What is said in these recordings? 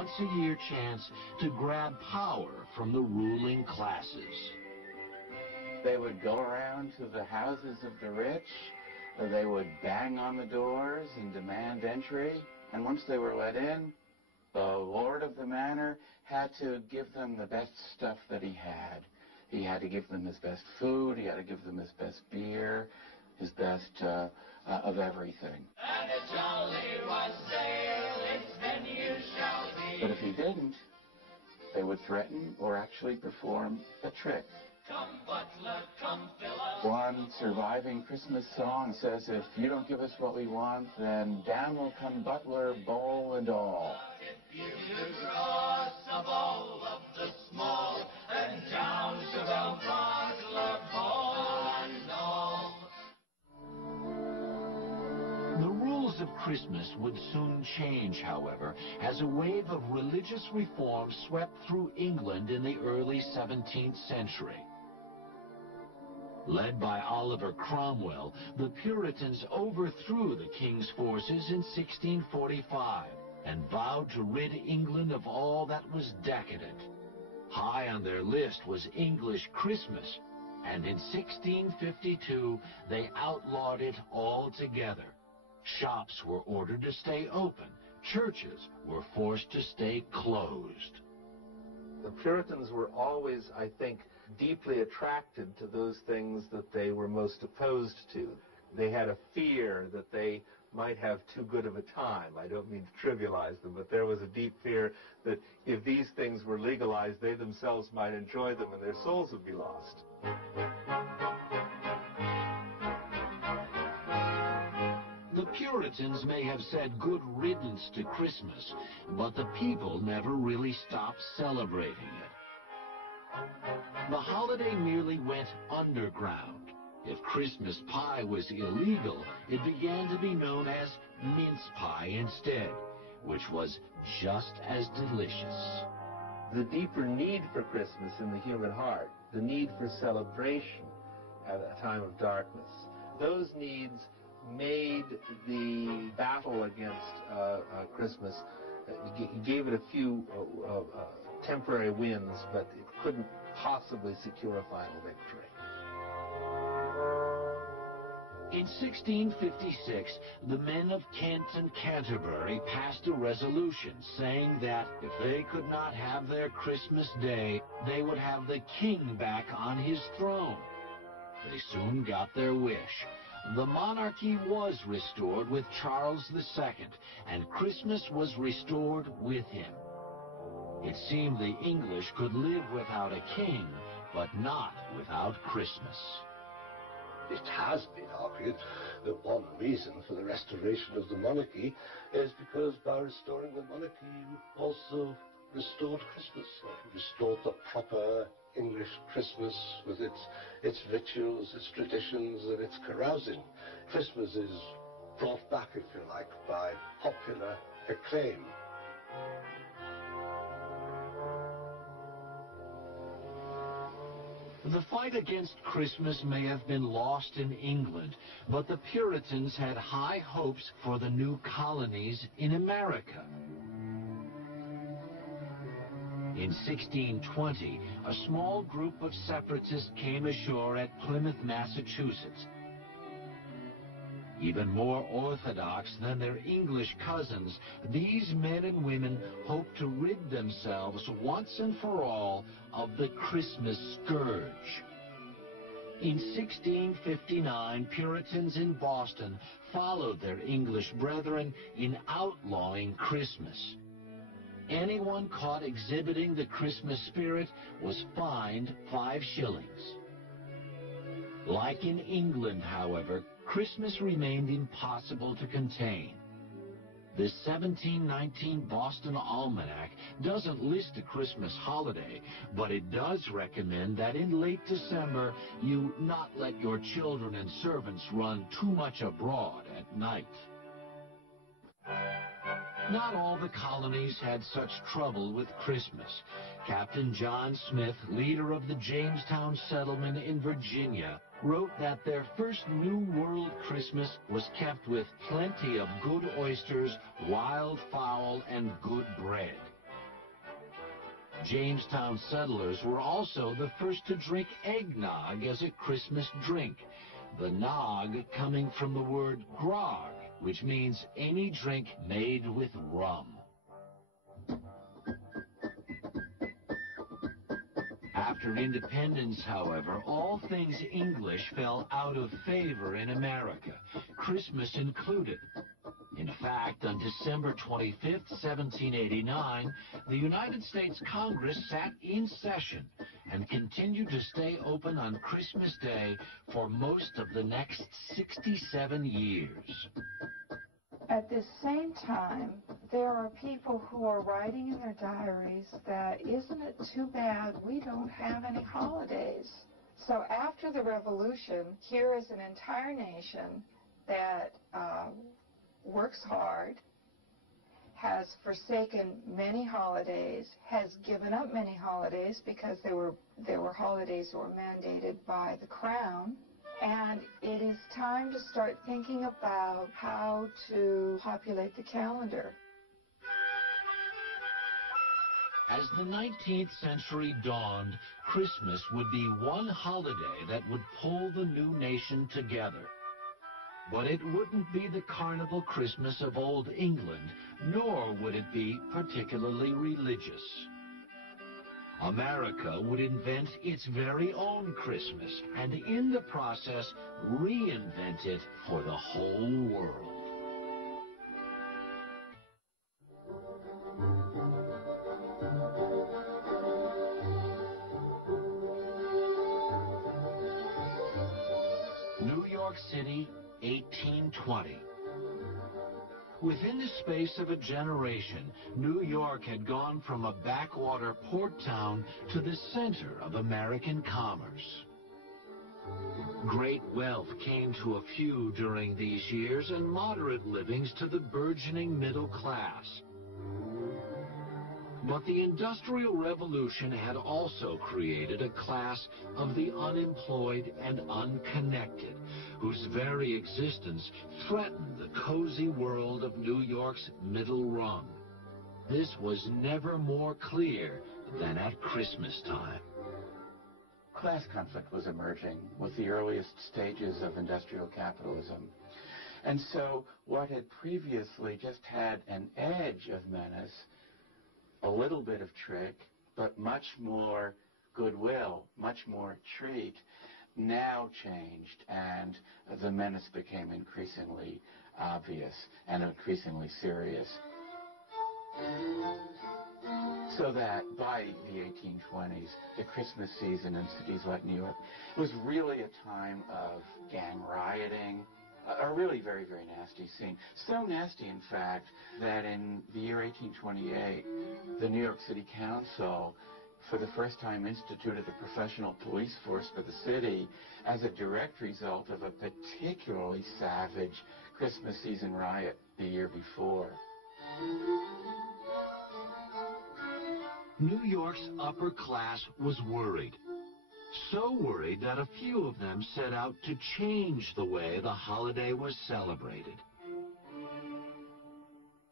once-a-year chance to grab power from the ruling classes. They would go around to the houses of the rich, they would bang on the doors and demand entry, and once they were let in, the lord of the manor had to give them the best stuff that he had. He had to give them his best food, he had to give them his best beer, his best of everything. And a jolly wassail, it's then you shall be. But if he didn't, they would threaten or actually perform a trick. Come, butler, come, fill us. One surviving Christmas song says, if you don't give us what we want, then down will come butler, bowl, and all. If you draw us a bowl of the small, then down to the butler, bowl, and all. The rules of Christmas would soon change, however, as a wave of religious reform swept through England in the early 17th century. Led by Oliver Cromwell, the Puritans overthrew the king's forces in 1645 and vowed to rid England of all that was decadent. High on their list was English Christmas, and in 1652 they outlawed it altogether. Shops were ordered to stay open. Churches were forced to stay closed. The Puritans were always, I think, deeply attracted to those things that they were most opposed to. They had a fear that they might have too good of a time. I don't mean to trivialize them, but there was a deep fear that if these things were legalized, they themselves might enjoy them and their souls would be lost. The Puritans may have said good riddance to Christmas, but the people never really stopped celebrating it. The holiday merely went underground. If Christmas pie was illegal, it began to be known as mince pie instead, which was just as delicious. The deeper need for Christmas in the human heart, the need for celebration at a time of darkness, those needs made the battle against Christmas, gave it a few temporary wins, but it couldn't possibly secure a final victory. In 1656, the men of Kent and Canterbury passed a resolution saying that if they could not have their Christmas day, they would have the king back on his throne. They soon got their wish. The monarchy was restored with Charles II, and Christmas was restored with him. It seemed the English could live without a king, but not without Christmas. It has been argued that one reason for the restoration of the monarchy is because by restoring the monarchy, you also restored Christmas, restored the proper English Christmas with its rituals, its traditions, and its carousing. Christmas is brought back, if you like, by popular acclaim. The fight against Christmas may have been lost in England, but the Puritans had high hopes for the new colonies in America. In 1620, a small group of separatists came ashore at Plymouth, Massachusetts. Even more orthodox than their English cousins, these men and women hoped to rid themselves once and for all of the Christmas scourge. In 1659, Puritans in Boston followed their English brethren in outlawing Christmas. Anyone caught exhibiting the Christmas spirit was fined 5 shillings. Like in England, however, Christmas remained impossible to contain. The 1719 Boston Almanac doesn't list a Christmas holiday, but it does recommend that in late December you not let your children and servants run too much abroad at night. Not all the colonies had such trouble with Christmas. Captain John Smith, leader of the Jamestown settlement in Virginia, wrote that their first New World Christmas was kept with plenty of good oysters, wild fowl, and good bread. Jamestown settlers were also the first to drink eggnog as a Christmas drink, the nog coming from the word grog, which means any drink made with rum. After independence, however, all things English fell out of favor in America, Christmas included. In fact, on December 25th, 1789, the United States Congress sat in session and continued to stay open on Christmas Day for most of the next 67 years. At this same time, there are people who are writing in their diaries that, isn't it too bad we don't have any holidays? So after the Revolution, here is an entire nation that works hard, has forsaken many holidays, has given up many holidays because there were holidays that were mandated by the Crown, and it is time to start thinking about how to populate the calendar. As the 19th century dawned, Christmas would be one holiday that would pull the new nation together. But it wouldn't be the carnival Christmas of old England, nor would it be particularly religious. America would invent its very own Christmas, and in the process, reinvent it for the whole world. New York City, 1820. Within the space of a generation, New York had gone from a backwater port town to the center of American commerce. Great wealth came to a few during these years, and moderate livings to the burgeoning middle class. But the Industrial Revolution had also created a class of the unemployed and unconnected, whose very existence threatened the cozy world of New York's middle rung. This was never more clear than at Christmas time. Class conflict was emerging with the earliest stages of industrial capitalism. And so what had previously just had an edge of menace, a little bit of trick, but much more goodwill, much more treat, now changed, and the menace became increasingly obvious and increasingly serious. So that by the 1820s, the Christmas season in cities like New York was really a time of gang rioting, a really very, very nasty scene. So nasty, in fact, that in the year 1828, the New York City Council, for the first time, instituted a professional police force for the city as a direct result of a particularly savage Christmas season riot the year before. New York's upper class was worried. So worried that a few of them set out to change the way the holiday was celebrated.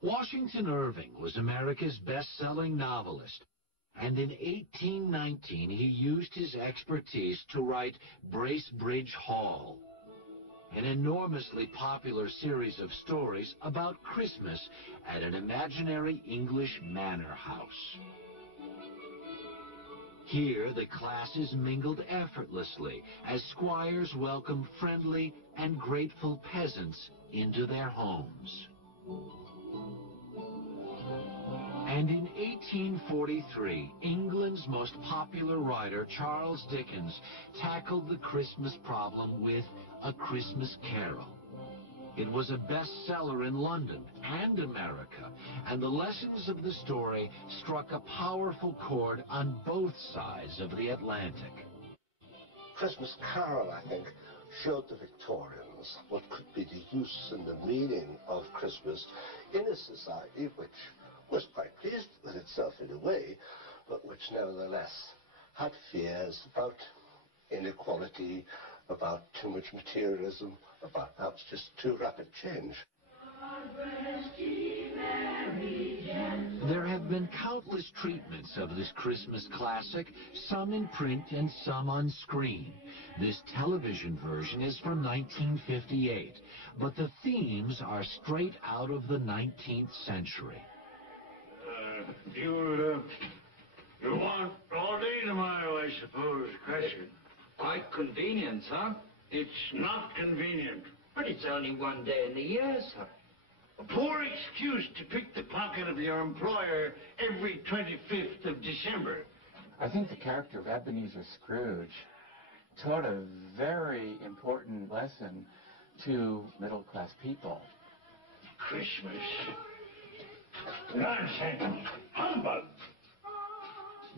Washington Irving was America's best-selling novelist, and in 1819 he used his expertise to write Bracebridge Hall, an enormously popular series of stories about Christmas at an imaginary English manor house. Here, the classes mingled effortlessly as squires welcomed friendly and grateful peasants into their homes. And in 1843, England's most popular writer, Charles Dickens, tackled the Christmas problem with A Christmas Carol. It was a bestseller in London and America, and the lessons of the story struck a powerful chord on both sides of the Atlantic. Christmas Carol, I think, showed the Victorians what could be the use and the meaning of Christmas in a society which was quite pleased with itself in a way, but which nevertheless had fears about inequality, about too much materialism, about perhaps just too rapid change. There have been countless treatments of this Christmas classic, some in print and some on screen. This television version is from 1958, but the themes are straight out of the 19th century. You want all day tomorrow, I suppose, Crescent. Quite convenient, huh? It's not convenient. But it's only one day in the year, sir. A poor excuse to pick the pocket of your employer every 25th of December. I think the character of Ebenezer Scrooge taught a very important lesson to middle-class people. Christmas. Nonsense. Humbug.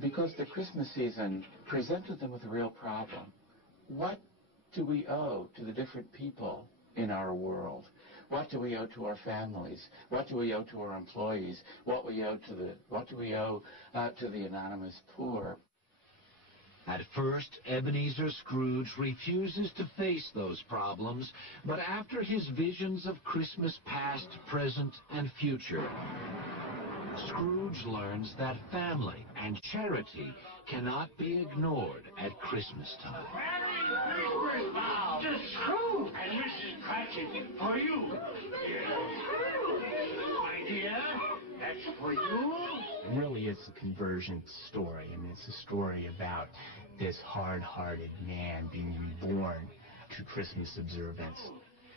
Because the Christmas season presented them with a real problem. What do we owe to the different people in our world? What do we owe to our families? What do we owe to our employees? What do we owe to the anonymous poor? At first, Ebenezer Scrooge refuses to face those problems, but after his visions of Christmas past, present, and future, Scrooge learns that family and charity cannot be ignored at Christmas time. Merry Christmas, Bob! To Scrooge and Mrs. Cratchit, for you. My dear, that's for you. It really is a conversion story, and it's a story about this hard-hearted man being reborn to Christmas observance.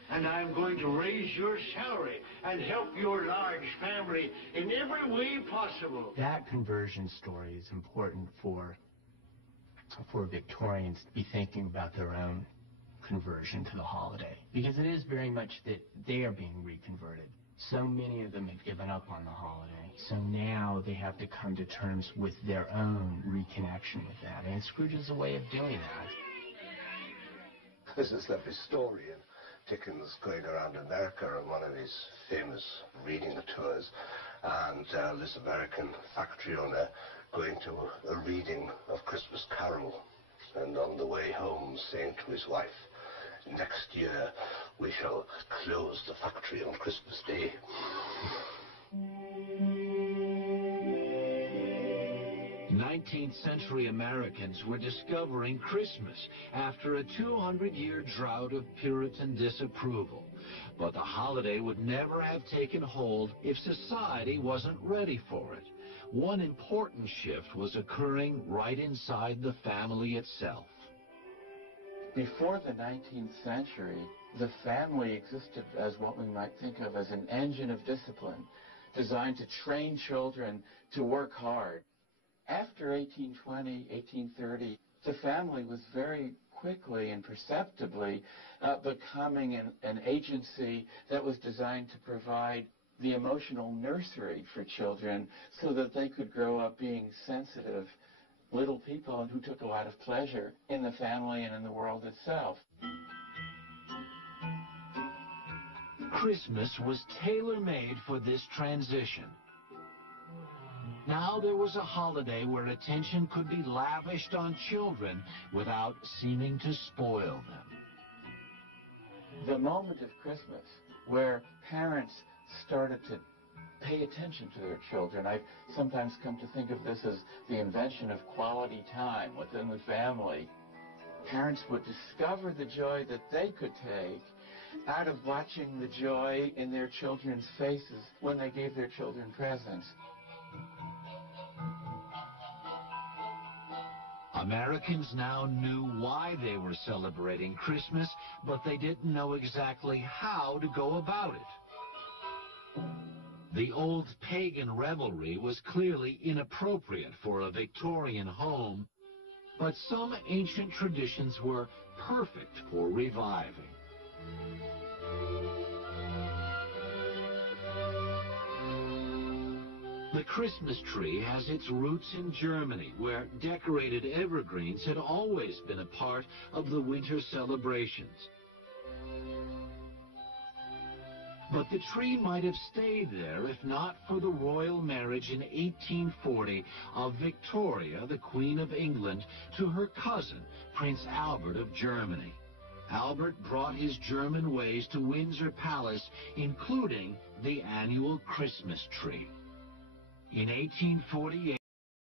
And I'm going to raise your salary and help your large family in every way possible. That conversion story is important for Victorians to be thinking about their own conversion to the holiday, because it is very much that they are being reconverted. So many of them have given up on the holiday, so now they have to come to terms with their own reconnection with that, and Scrooge is a way of doing that. There's this lovely story in Dickens going around America on one of his famous reading tours, and this American factory owner going to a reading of Christmas Carol, and on the way home saying to his wife, "Next year we shall close the factory on Christmas Day." 19th century Americans were discovering Christmas after a 200-year drought of Puritan disapproval. But the holiday would never have taken hold if society wasn't ready for it. One important shift was occurring right inside the family itself. Before the 19th century, the family existed as what we might think of as an engine of discipline, designed to train children to work hard. After 1820, 1830, the family was very quickly and perceptibly becoming an agency that was designed to provide the emotional nursery for children so that they could grow up being sensitive little people who took a lot of pleasure in the family and in the world itself. Christmas was tailor-made for this transition. Now there was a holiday where attention could be lavished on children without seeming to spoil them. The moment of Christmas where parents started to pay attention to their children. I've sometimes come to think of this as the invention of quality time within the family. Parents would discover the joy that they could take out of watching the joy in their children's faces when they gave their children presents. Americans now knew why they were celebrating Christmas, but they didn't know exactly how to go about it. The old pagan revelry was clearly inappropriate for a Victorian home, but some ancient traditions were perfect for reviving. The Christmas tree has its roots in Germany, where decorated evergreens had always been a part of the winter celebrations. But the tree might have stayed there if not for the royal marriage in 1840 of Victoria, the Queen of England, to her cousin, Prince Albert of Germany. Albert brought his German ways to Windsor Palace, including the annual Christmas tree. In 1848,